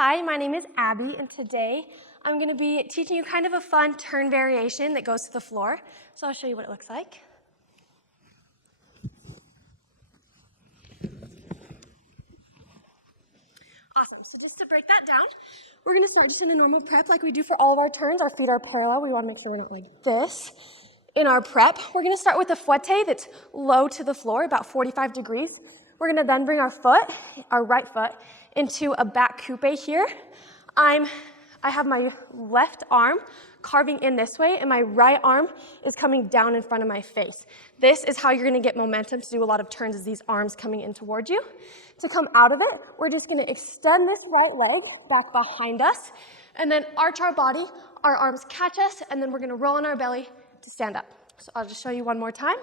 Hi, my name is Abby, and today I'm going to be teaching you kind of a fun turn variation that goes to the floor. So I'll show you what it looks like. Awesome. So just to break that down, we're going to start just in a normal prep like we do for all of our turns. Our feet are parallel. We want to make sure we're not like this. In our prep, we're going to start with a fouette that's low to the floor, about 45 degrees. We're going to then bring our foot, our right foot, into a back coupe here. I have my left arm carving in this way, and my right arm is coming down in front of my face. This is how you're going to get momentum to do a lot of turns, is these arms coming in towards you. To come out of it, we're just going to extend this right leg back behind us, and then arch our body, our arms catch us, and then we're going to roll on our belly to stand up. So I'll just show you one more time.